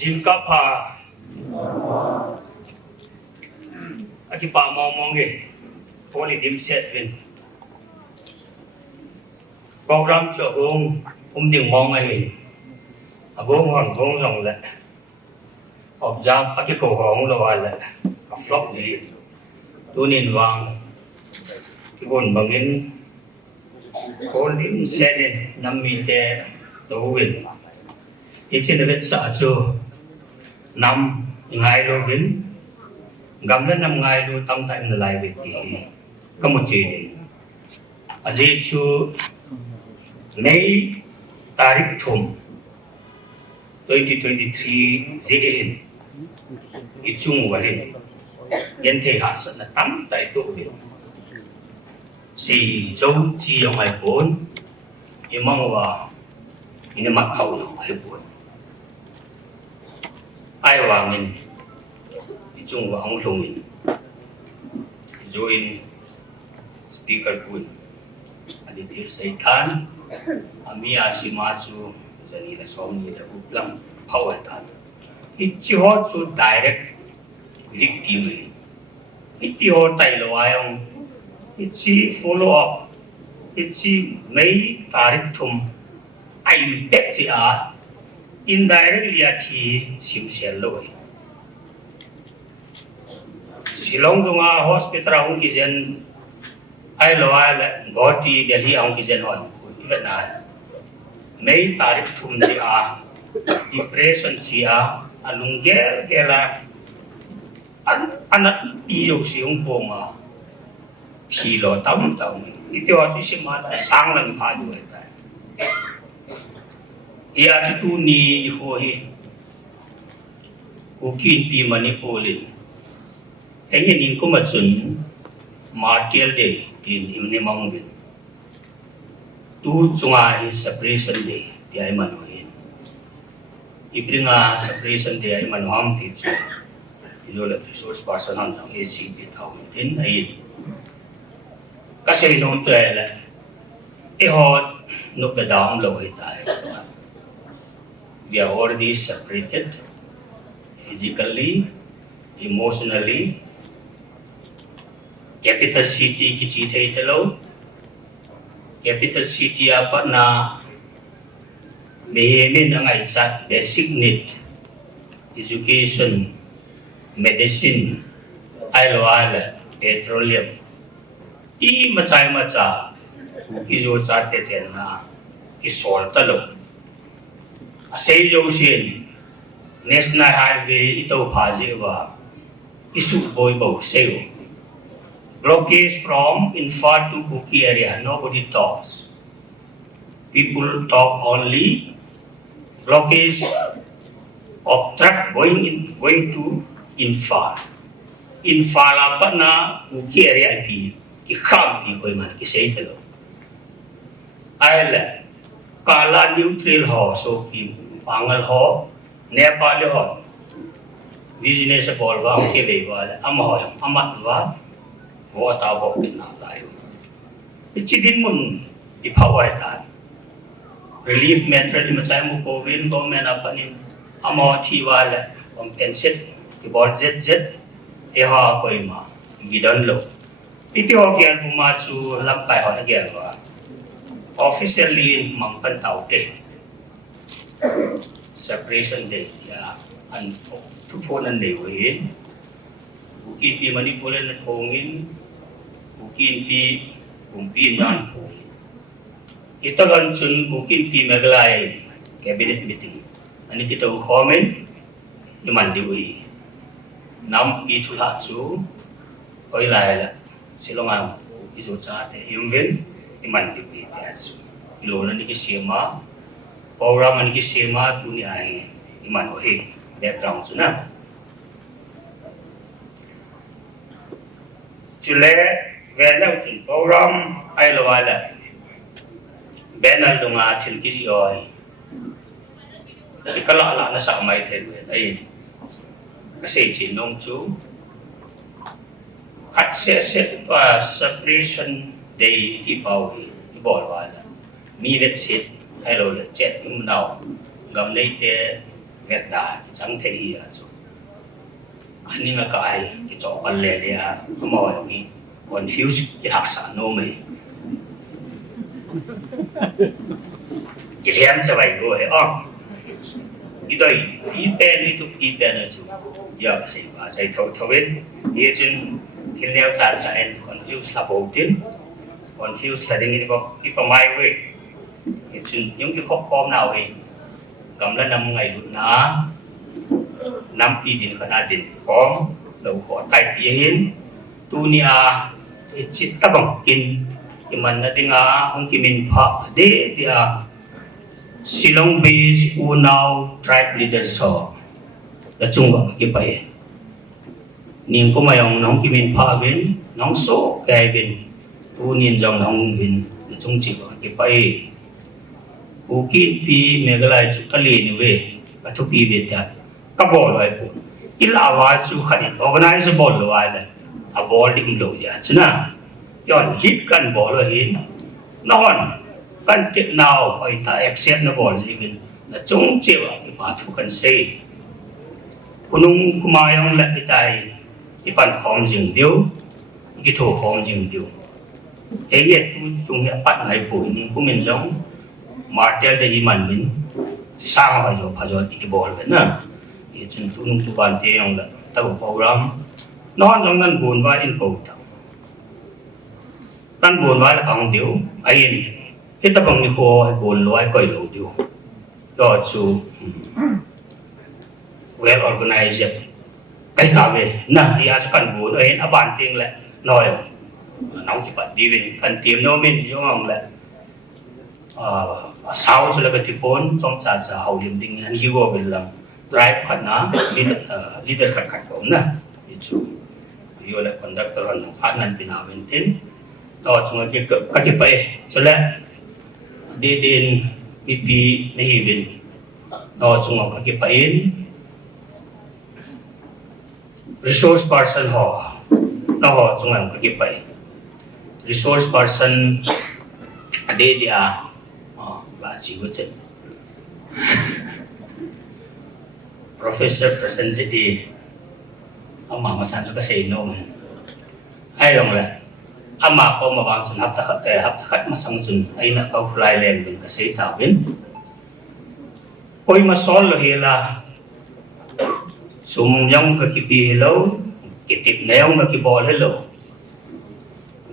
Jingkapa akipa mong poli dim set win program cho hong ding mong ai hong hong rong le observe akiko hong lo ala flop ji tunin wang kibon bangin poli set nam mi te do win ichi de sa chu năm ngày luôn đến gam lên 5 ngày luôn tâm tại là lại việc gì có một chuyện ở đây chú May tarikh thum 2023 dễ cái chung và hình nhân thể hạ sẵn là tắm tại tổ việc xì dấu chi ở ngoài bốn nhưng mong vào nhưng mặt thầu hay buồn ai hoàng mình chung vào ông lùng mình join speaker pun ada dia saitan ami asimachu jani la somni la uplam phawatan ichho chu direct victim itio tai lo ayong ichi follow up ichi mấy tarikh thum ai bet gì indirectly thì siêu xe lỗi Silong dunga hospital ông kia dân ai lo ai là Guwahati Delhi ông kia dân hòn Việt Nam mấy tarikh thum gì depression gì alung gel là anh yêu si ông bố mà thì lo tâm ít điều chỉ xem mà sang lần phá đuổi ta ia chu tu ni ho hi ukin pi manipolin engin ning ko machun martial day tin himni mangin tu chunga hi separation day ti ai manuhin ibringa separation day ai manuham ti chu ilola resource person han ang ACP thawin tin ai kasi no tela e hot no da dam lo hi tai we are already separated physically, emotionally. Capital city की चीज़ है इधर लो. Capital city apa na mehemin ang aisyat basic need, education, medicine, ailo petroleum. I macam kiso chat te na kisol talo. Asay Josin National Highway ito phaji wa isu boy bow sayo blockage from Infa to Buki area. Nobody talks, people talk only blockage of truck going to Infa apa na Buki area ki kham ki koi man ki say talo ayla kala neutral ho so ki pangal ho Nepal ho business bol wa ke le wa am ho amat wa ho ta ho kin na lai ichi din mun ipawai ta relief method ma chai mu covid government apani am ho thi wa la compensate ki bol jet e ha koi ma gidan lo iti ho gyan bu ma chu lam kai ho na gyan wa officially mampan tau te separation day ya an tu phone an nei we bukin pi manipulan na khongin bukin pi kumpi nan khongin ito gan chun bukin pi maglai cabinet meeting ani kita comment iman di we nam pi thula chu oi lai la silonga iso cha te yumben iman di we ta chu ilona ni ki sema program ni ki sema tu ni ai iman o he background chu na chule vela tu program ai lo wala benal dunga thil ki si oi ikala la na sa mai the ai kasi chi nong chu khát sẽ và separation day đi bảo hi đi bỏ vào là mi lết chết hay là lết chết nhưng nào gam lấy te vẹt đá chẳng thể hi à chú anh nhưng mà cái chỗ ăn lẻ lẻ mà ở mi confuse cái học sản nô mày cái hiện sẽ vậy rồi cái đây ý tên ý tụ ý tên là chú giờ cái gì mà chạy thâu thâu bên ý chân thiên leo trả anh confuse là bộ tiếng confuse là đừng có cái phần mai vậy ý chân những cái khó nào thì cầm là 5 ngày lụt ná 5 kỳ điện khả năng điện có đầu khó tay tiền tu nia ý chít ta bằng kinh cái mình là tiếng không cái mình phá để đi Silong based Unao tribe leaders ho la chungwa ki pai ning ko mayong nong kimin pha bin nong so kai bin tu nin jong nong bin la chung chi ki pai u ki pi megalai chu kali ni we ka thu pi be ta ka bol wai pu ila wa chu khani organize bol lo ai la a bol ding lo ya chuna yon hit kan bol lo hin non kan tip nào phải ta accept nó bỏ gì mình là chúng chịu cái bản thu cần xây kunung kumayong là cái tai cái bản khom dừng điếu cái thổ khom dừng điếu thế vậy tu chúng hiện bắt này bồi nhưng của mình giống Martel để mình sao phải rồi cái bỏ vậy nè thì chúng tu nung tu bản thế ông là tao bảo ram nó trongนั้นbuồn vai in cầu tan buồn vai là còn điếu ai cái tập bằng khô hay buồn lối coi lẩu điều đó chú well organized cái cả về nè thì ai cần buồn ấy nó bàn tiếng lại nói nóng thì bạn đi về cần tìm nó mình giống không lại sau cho là cái bốn trong trà hậu điểm đình anh yêu về làm drive khẩn nó leader khẩn cũng nè thì chú yêu là conductor anh phát năng thì nào bên tin đó chúng ta cái bệ cho là đi đến bị này bên đó chúng ta cái bệ resource person họ nó chúng ta cái bệ resource person đi đi và chỉ có chuyện professor present đi ông mà sản xuất cái gì nó hay rồi là ama ko mabang sun hap takhat masang sun ay na kau fly land bin kasi tawin koi masol lo hela sum yang ka kipi hello kitip na yang ka kibol hello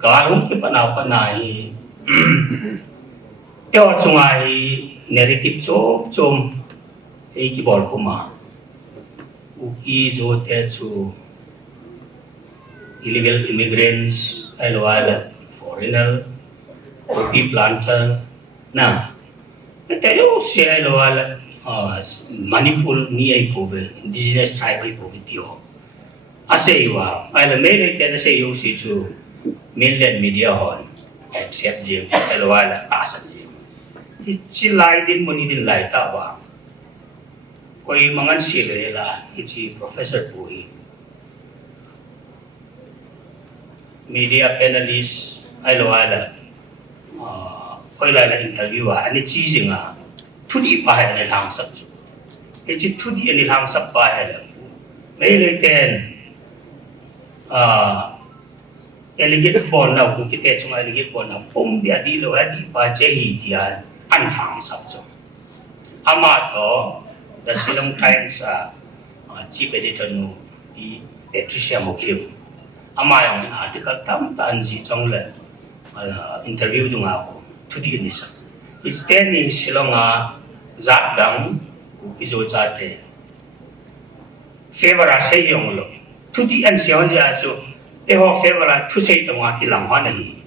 garung ki panai yo chungai narrative chom ei kibol kuma uki jo te chu illegal immigrants alwala foreigner coffee planter na tayo siya alwala Manipur ni ay po indigenous tribe ay po bitiyo ase iwa ala mele tena se yo si chu mainland media hon accept jim alwala tasan jim silai din mo ni din lai ta ba koi mangan sila ichi professor po media panelist ai lo ala khoi lại là interview anh chi gì à thu đi bài này làm sắp cái chi thu đi này làm sắp bài là mấy lời tên elegant ball nào cũng cái trong elegant ball nào cũng dia đi lo đi bài chế hi dia anh làm sắp rồi ama to the Seimang Times chief editor nu di Patricia Mokim ama yang artikel tam tanji trong le interview dung aku thu di ni sa it's ten ni silonga zat dang ki zo cha te favor a sei yong lo thu di an sion ja so e ho favor a thu sei tong a ki lam ha nahi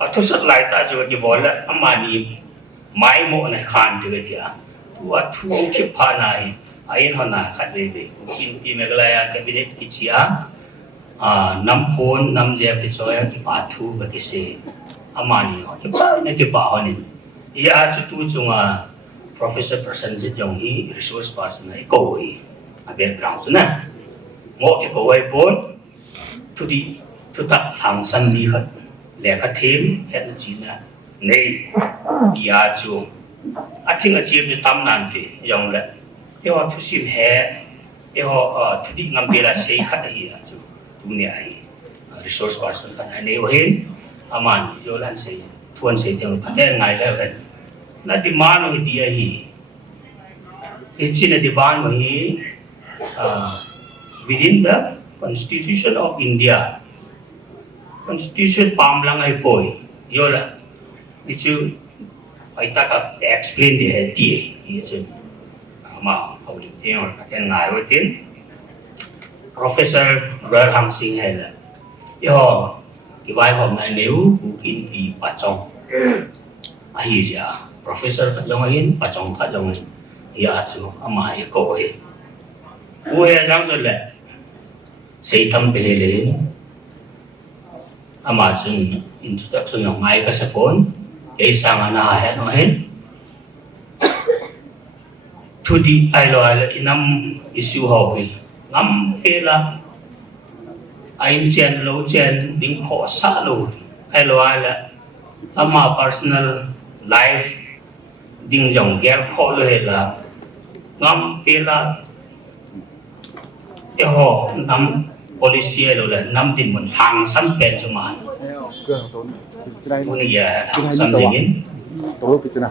a thu sat lai ta jo ki bol ama ni mai mo na khan de dia tu a thu ong ki pha nai ain hona khat ve ve KIMegh cabinet ki chia nam phone nam je pe choya ki pa thu ba ki se amani ho ki pa ne ki pa ho ni ya chu tu chunga professor person je jong hi resource person ai ko hi a background na mo ki ko ai pon thu đi thu tập hàng sân đi hết lẽ các thêm hết là chỉ là này kia chú à tiếng ở chiêm cho tâm nan thì dòng lại yêu họ thu sim hè yêu họ thu đi ngắm bê là xây khát hi chú dunia hi resource person kan anh yêu hen aman yêu lan xây thuần xây tiếng phát triển ngày là gần là demand của dia hi it's in a demand của hi within the Constitution of India Constitution pam lang ay poi yo la itu ai ta explain di hati itu ma au di tengok kan ngai oi tin Professor Braham Singh hai la yo cái vai hôm nay nếu cụ kinh bị bắt trong ai giờ Professor thật lòng ấy bắt trong thật lòng ấy ya chú ama ai cô ấy ue rằng rồi lệ xây thăm bề lên ama chun introduction ng ay kasapon kay sang na hết no hết thu di ai lo inam issue hobi ngam pela ai chen lo chen ding ho sa lo ai lo ama personal life ding jong gap ho lo hết là ngam pela ho nam policy lo là năm दिन mình hàng sắm pen cho mà dunia hàng sắm gì hết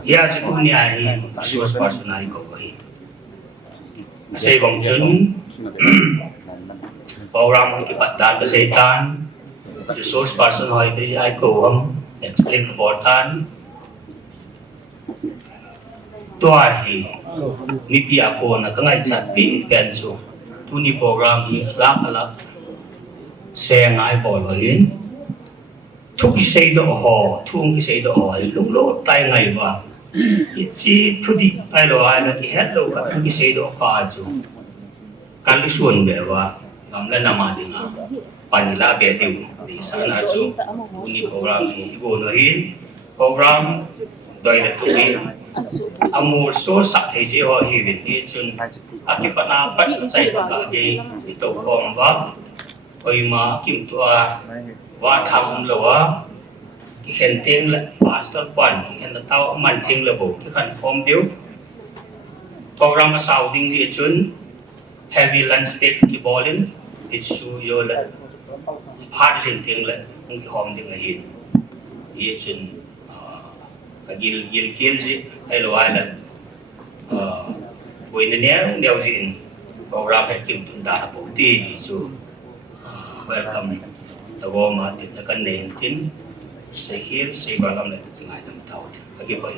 ya si dunia ini resource person ai ko hi saya bang chun program kipatan kesehatan resource person hoi pe ai ko hum explain kebuatan tua hi mi pi ako na kangai chat pi pen chu tuni program hi alak xe ngài bỏ vào hiến thúc cái xe đó họ thung cái xe đó họ lúc lỗ tay ngày vào chỉ thu đi ai là cái hết đâu cả cái xe đó pha chú căn cái xuồng bể vào làm lên nằm đi ngã pani la bể điều thì sáng nay chú uni program thì go nó hiến program đòi là thu đi một số sắc thế chế họ hiểu thì chun cái phần nào bắt chạy tất cả đi tổ công vào oi ma kim tua wa tham lo ki khen tiếng là pastor quan ki khen tao man tiếng là bộ cái khăn form điếu program mà sau đinh gì chun heavy landscape ki bolin it show yo là part lên tiếng là cái form tiếng là hiện ye chun cái gil gì hay là boina nè đeo gì program hay kim tun da bộ ti chu welcome the warm at the kan tin say here say balam na ngai dam tawt agi pai